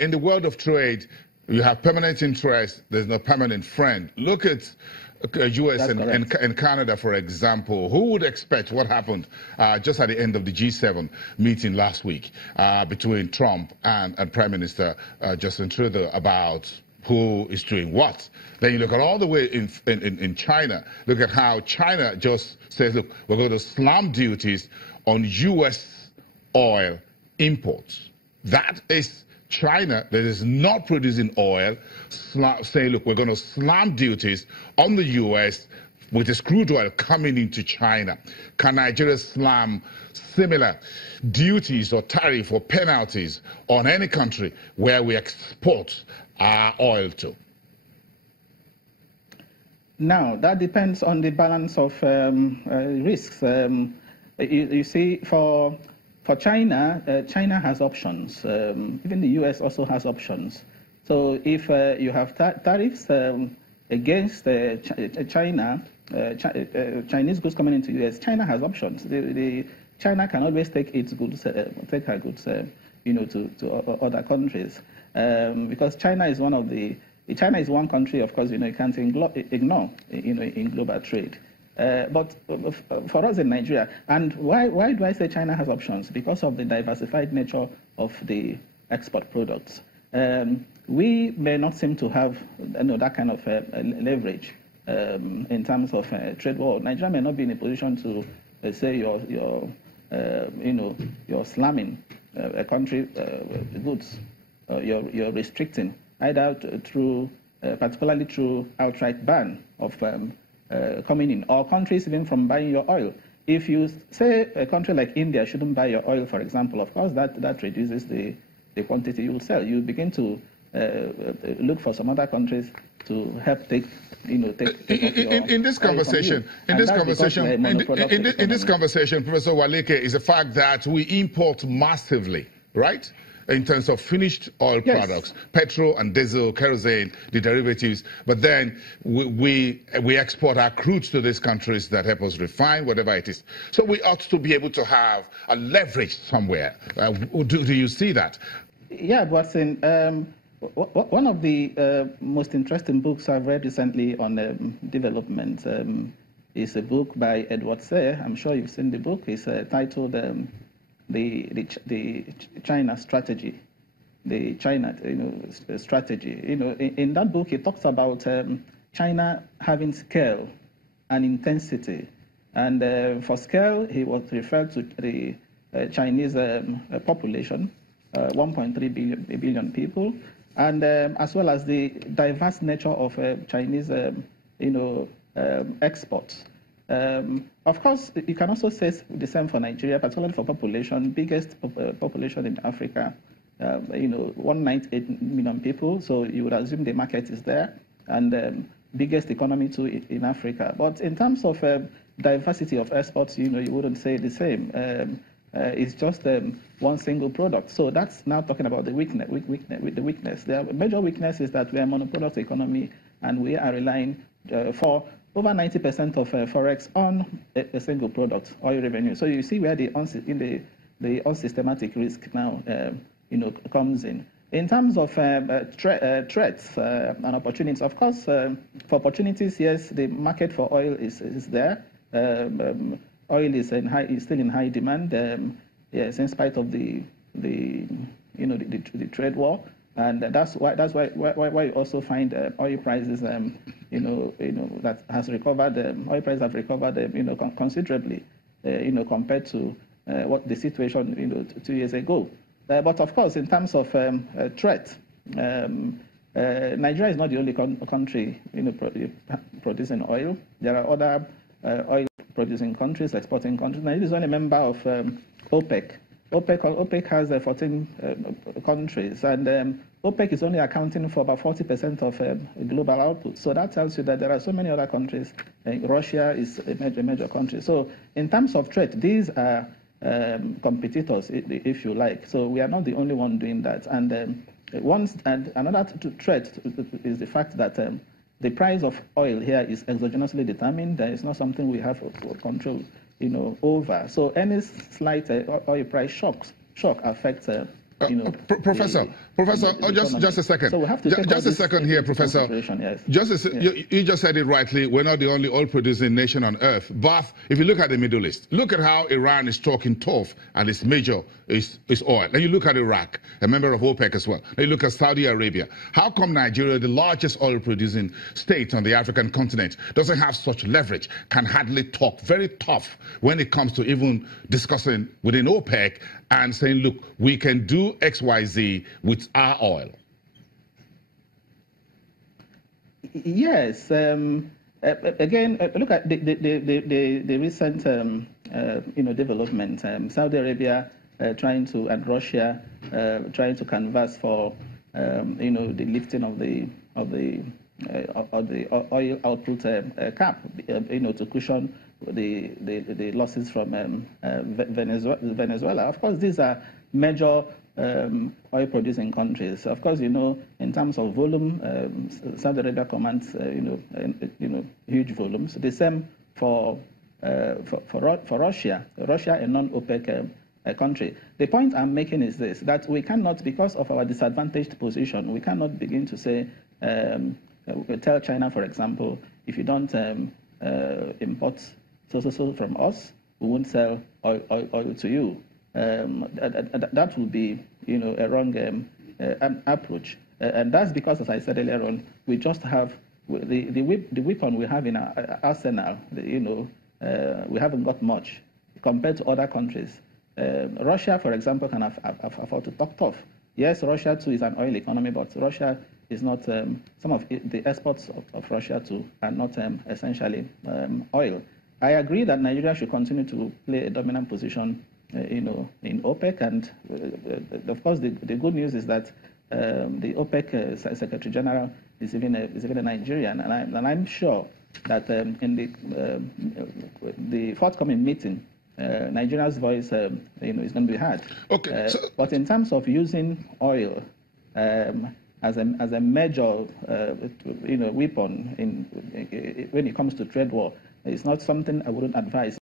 in the world of trade, you have permanent interest, there's no permanent friend. Look at US and Canada, for example. Who would expect what happened just at the end of the G7 meeting last week between Trump and Prime Minister Justin Trudeau about who is doing what? Then you look at all the way in China. Look at how China just says, look, we're going to slam duties on US oil imports. That is China that is not producing oil, saying, look, we're going to slam duties on the U.S. with this crude oil coming into China. Can Nigeria slam similar duties or tariff or penalties on any country where we export our oil to? Now, that depends on the balance of risks. You see, for China, China has options. Even the U.S. also has options. So if you have tariffs against China, Chinese goods coming into U.S., China has options. China can always take its goods, take her goods, to other countries, because China is one country, of course, you can't ignore, in global trade. But for us in Nigeria, and why do I say China has options? Because of the diversified nature of the export products. We may not seem to have that kind of leverage in terms of trade war. Nigeria may not be in a position to say you're slamming a country goods. You're restricting either through, particularly through outright ban of coming in, or countries even from buying your oil. If you say a country like India shouldn't buy your oil, for example, of course that reduces the quantity you will sell. You begin to look for some other countries to help take in this conversation. In this conversation, Professor Waleke, is the fact that we import massively, right? In terms of finished oil products, petrol and diesel, kerosene, the derivatives, but then we export our crudes to these countries that help us refine whatever it is. So we ought to be able to have a leverage somewhere. Do you see that? Yeah, Watson. One of the most interesting books I've read recently on development is a book by Edward Sayer. I'm sure you've seen the book. It's titled the China strategy, the China strategy. In that book, he talks about China having scale and intensity, and for scale, he was referred to the Chinese population, 1.3 billion people, and as well as the diverse nature of Chinese, exports. Of course, you can also say the same for Nigeria, particularly for population, biggest population in Africa, 198 million people. So you would assume the market is there, and biggest economy too in Africa. But in terms of diversity of exports, you wouldn't say the same. It's just one single product. So that's now talking about the weakness. The major weakness is that we are a monoproduct economy, and we are relying for over 90% of forex on a single product, oil revenue. So you see where the unsystematic risk now, comes in. In terms of threats and opportunities, of course, for opportunities, yes, the market for oil is there. Oil is still in high demand, yes, in spite of the trade war. And that's why you also find oil prices, that has recovered. Oil prices have recovered, considerably, compared to what the situation, 2 years ago. But of course, in terms of threat, Nigeria is not the only country, producing oil. There are other oil-producing countries, exporting countries. Nigeria is only a member of OPEC. OPEC has 14 countries, and OPEC is only accounting for about 40% of global output. So that tells you that there are so many other countries. Russia is a major country. So in terms of threat, these are competitors, if you like. So we are not the only one doing that. And another threat is the fact that the price of oil here is exogenously determined. There is not something we have control, over. So any slight oil price shock affects Professor, just a second. So we have to take just a second here, Professor. Yes. You just said it rightly. We're not the only oil-producing nation on earth. But if you look at the Middle East, look at how Iran is talking tough, and its major is oil. Then you look at Iraq, a member of OPEC as well. Then you look at Saudi Arabia. How come Nigeria, the largest oil-producing state on the African continent, doesn't have such leverage, can hardly talk very tough when it comes to even discussing within OPEC and saying, look, we can do X, Y, Z with our oil? Yes. Again, look at the recent development. Saudi Arabia and Russia trying to canvass for the lifting of the oil output cap, to cushion the losses from Venezuela. Of course, these are major oil-producing countries. Of course, in terms of volume, Saudi Arabia commands huge volumes. The same for Russia. Russia, a non-OPEC country. The point I'm making is this: that we cannot, because of our disadvantaged position, we cannot begin to say, tell China, for example, if you don't import so from us, we won't sell oil to you. That would be, a wrong approach, and that's because, as I said earlier on, we just have the weapon we have in our arsenal. We haven't got much compared to other countries. Russia, for example, can afford to talk tough. Yes, Russia too is an oil economy, but Russia is not. Some of the exports of Russia too are not essentially oil. I agree that Nigeria should continue to play a dominant position, in OPEC, and of course the good news is that the OPEC Secretary General is even a Nigerian, and I'm sure that in the forthcoming meeting, Nigeria's voice, is going to be heard. Okay. But in terms of using oil as a major, weapon when it comes to trade war, it's not something I wouldn't advise.